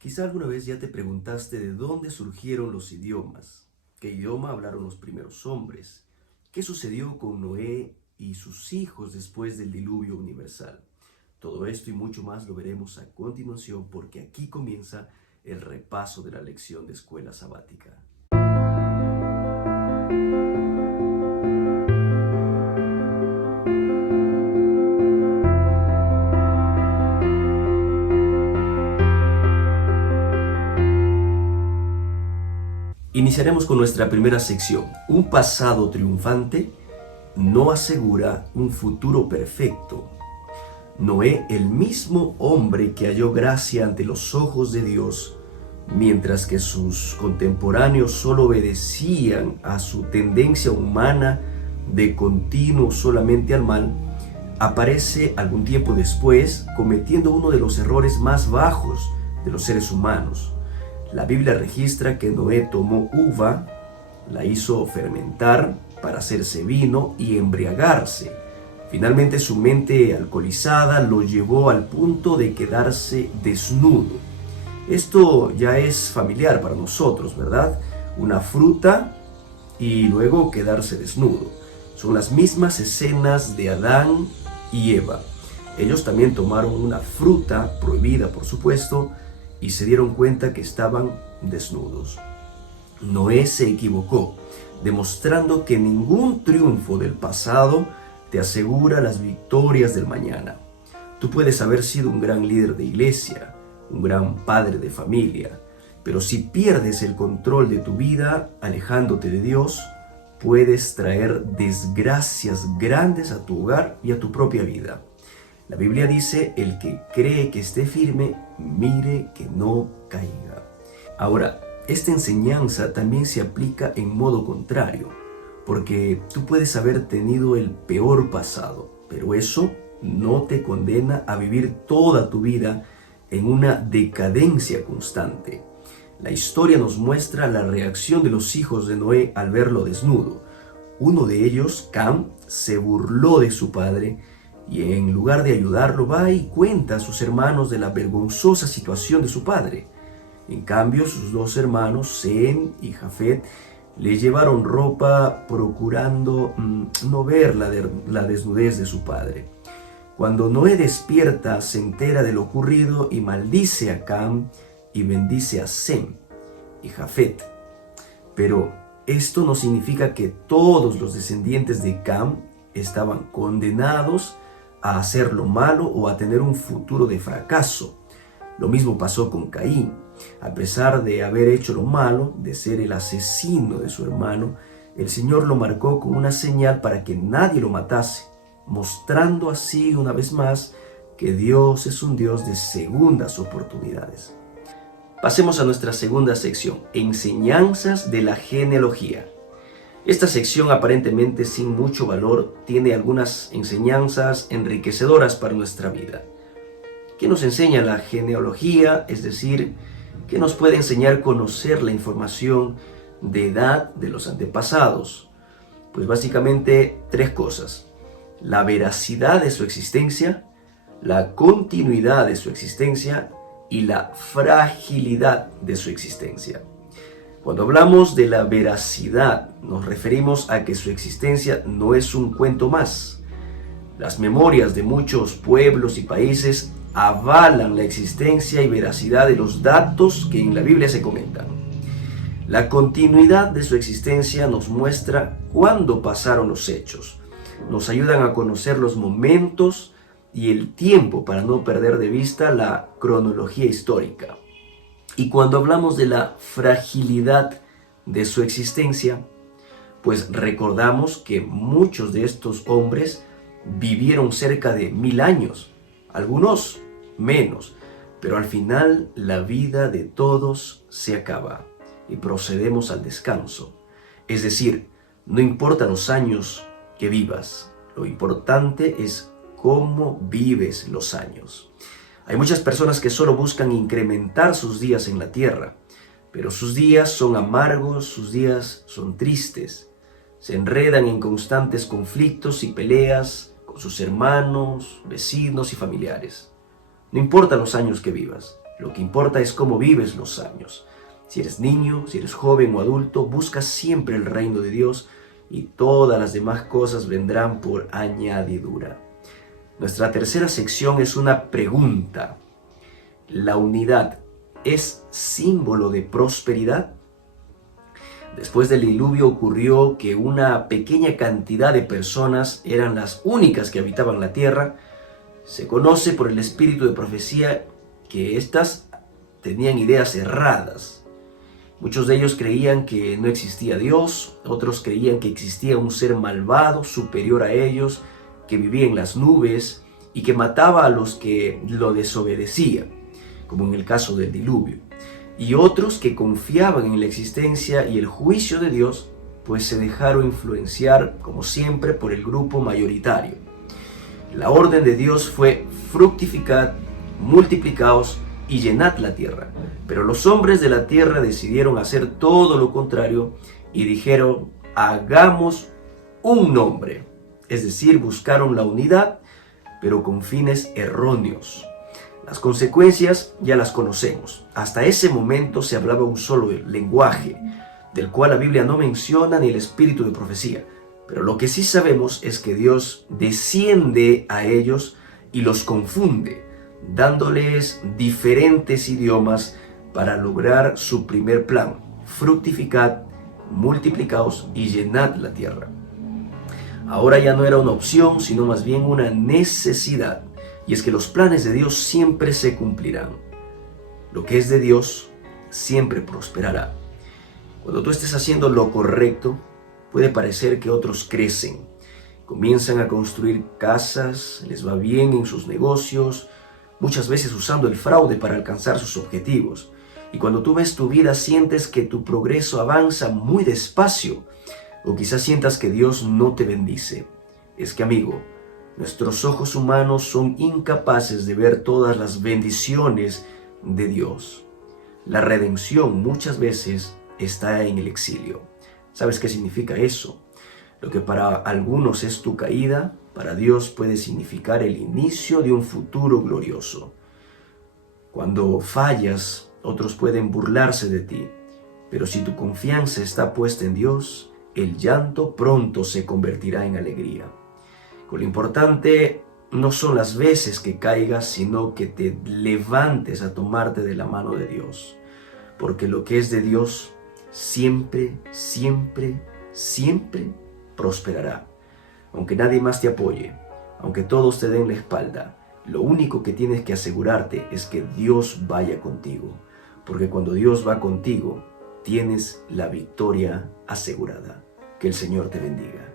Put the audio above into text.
Quizá alguna vez ya te preguntaste de dónde surgieron los idiomas, qué idioma hablaron los primeros hombres, qué sucedió con Noé y sus hijos después del diluvio universal. Todo esto y mucho más lo veremos a continuación porque aquí comienza el repaso de la lección de escuela sabática. Iniciaremos con nuestra primera sección. Un pasado triunfante no asegura un futuro perfecto. Noé, el mismo hombre que halló gracia ante los ojos de Dios, mientras que sus contemporáneos solo obedecían a su tendencia humana de continuo solamente al mal, aparece algún tiempo después cometiendo uno de los errores más bajos de los seres humanos. La Biblia registra que Noé tomó uva, la hizo fermentar para hacerse vino y embriagarse. Finalmente su mente alcoholizada lo llevó al punto de quedarse desnudo. Esto ya es familiar para nosotros, ¿verdad? Una fruta y luego quedarse desnudo. Son las mismas escenas de Adán y Eva. Ellos también tomaron una fruta prohibida, por supuesto, y se dieron cuenta que estaban desnudos. Noé se equivocó, demostrando que ningún triunfo del pasado te asegura las victorias del mañana. Tú puedes haber sido un gran líder de iglesia, un gran padre de familia, pero si pierdes el control de tu vida alejándote de Dios, puedes traer desgracias grandes a tu hogar y a tu propia vida. La Biblia dice, el que cree que esté firme, mire que no caiga. Ahora, esta enseñanza también se aplica en modo contrario, porque tú puedes haber tenido el peor pasado, pero eso no te condena a vivir toda tu vida en una decadencia constante. La historia nos muestra la reacción de los hijos de Noé al verlo desnudo. Uno de ellos, Cam, se burló de su padre y en lugar de ayudarlo va y cuenta a sus hermanos de la vergonzosa situación de su padre. En cambio, sus dos hermanos, Sem y Jafet, le llevaron ropa procurando no ver la desnudez de su padre. Cuando Noé despierta, se entera de lo ocurrido y maldice a Cam y bendice a Sem y Jafet. Pero esto no significa que todos los descendientes de Cam estaban condenados a hacer lo malo o a tener un futuro de fracaso. Lo mismo pasó con Caín. A pesar de haber hecho lo malo, de ser el asesino de su hermano, el Señor lo marcó con una señal para que nadie lo matase, mostrando así una vez más que Dios es un Dios de segundas oportunidades. Pasemos a nuestra segunda sección, enseñanzas de la genealogía. Esta sección, aparentemente sin mucho valor, tiene algunas enseñanzas enriquecedoras para nuestra vida. ¿Qué nos enseña la genealogía? Es decir, ¿qué nos puede enseñar a conocer la información de edad de los antepasados? Pues básicamente tres cosas: la veracidad de su existencia, la continuidad de su existencia y la fragilidad de su existencia. Cuando hablamos de la veracidad, nos referimos a que su existencia no es un cuento más. Las memorias de muchos pueblos y países avalan la existencia y veracidad de los datos que en la Biblia se comentan. La continuidad de su existencia nos muestra cuándo pasaron los hechos. Nos ayudan a conocer los momentos y el tiempo para no perder de vista la cronología histórica. Y cuando hablamos de la fragilidad de su existencia, pues recordamos que muchos de estos hombres vivieron cerca de 1000 años, algunos menos, pero al final la vida de todos se acaba y procedemos al descanso. Es decir, no importa los años que vivas, lo importante es cómo vives los años. Hay muchas personas que solo buscan incrementar sus días en la tierra, pero sus días son amargos, sus días son tristes. Se enredan en constantes conflictos y peleas con sus hermanos, vecinos y familiares. No importa los años que vivas, Lo que importa es cómo vives los años. Si eres niño, si eres joven o adulto, busca siempre el reino de Dios y todas las demás cosas vendrán por añadidura. Nuestra tercera sección es una pregunta. ¿La unidad es símbolo de prosperidad? Después del diluvio ocurrió que una pequeña cantidad de personas eran las únicas que habitaban la tierra. Se conoce por el espíritu de profecía que éstas tenían ideas erradas. Muchos de ellos creían que no existía Dios, otros creían que existía un ser malvado superior a ellos, que vivía en las nubes y que mataba a los que lo desobedecían, como en el caso del diluvio. Y otros que confiaban en la existencia y el juicio de Dios, pues se dejaron influenciar, como siempre, por el grupo mayoritario. La orden de Dios fue: fructificad, multiplicaos y llenad la tierra. Pero los hombres de la tierra decidieron hacer todo lo contrario y dijeron: hagamos un nombre. Es decir, buscaron la unidad, pero con fines erróneos. Las consecuencias ya las conocemos. Hasta ese momento se hablaba un solo lenguaje, del cual la Biblia no menciona ni el espíritu de profecía. Pero lo que sí sabemos es que Dios desciende a ellos y los confunde, dándoles diferentes idiomas para lograr su primer plan: fructificad, multiplicaos y llenad la tierra. Ahora ya no era una opción, sino más bien una necesidad. Y es que los planes de Dios siempre se cumplirán. Lo que es de Dios siempre prosperará. Cuando tú estés haciendo lo correcto, puede parecer que otros crecen. Comienzan a construir casas, les va bien en sus negocios, muchas veces usando el fraude para alcanzar sus objetivos. Y cuando tú ves tu vida, sientes que tu progreso avanza muy despacio, o quizás sientas que Dios no te bendice. Es que, amigo, nuestros ojos humanos son incapaces de ver todas las bendiciones de Dios. La redención muchas veces está en el exilio. ¿Sabes qué significa eso? Lo que para algunos es tu caída, para Dios puede significar el inicio de un futuro glorioso. Cuando fallas, otros pueden burlarse de ti, pero si tu confianza está puesta en Dios, el llanto pronto se convertirá en alegría. Lo importante no son las veces que caigas, sino que te levantes a tomarte de la mano de Dios. Porque lo que es de Dios siempre, siempre, siempre prosperará. Aunque nadie más te apoye, aunque todos te den la espalda, lo único que tienes que asegurarte es que Dios vaya contigo. Porque cuando Dios va contigo, tienes la victoria asegurada. Que el Señor te bendiga.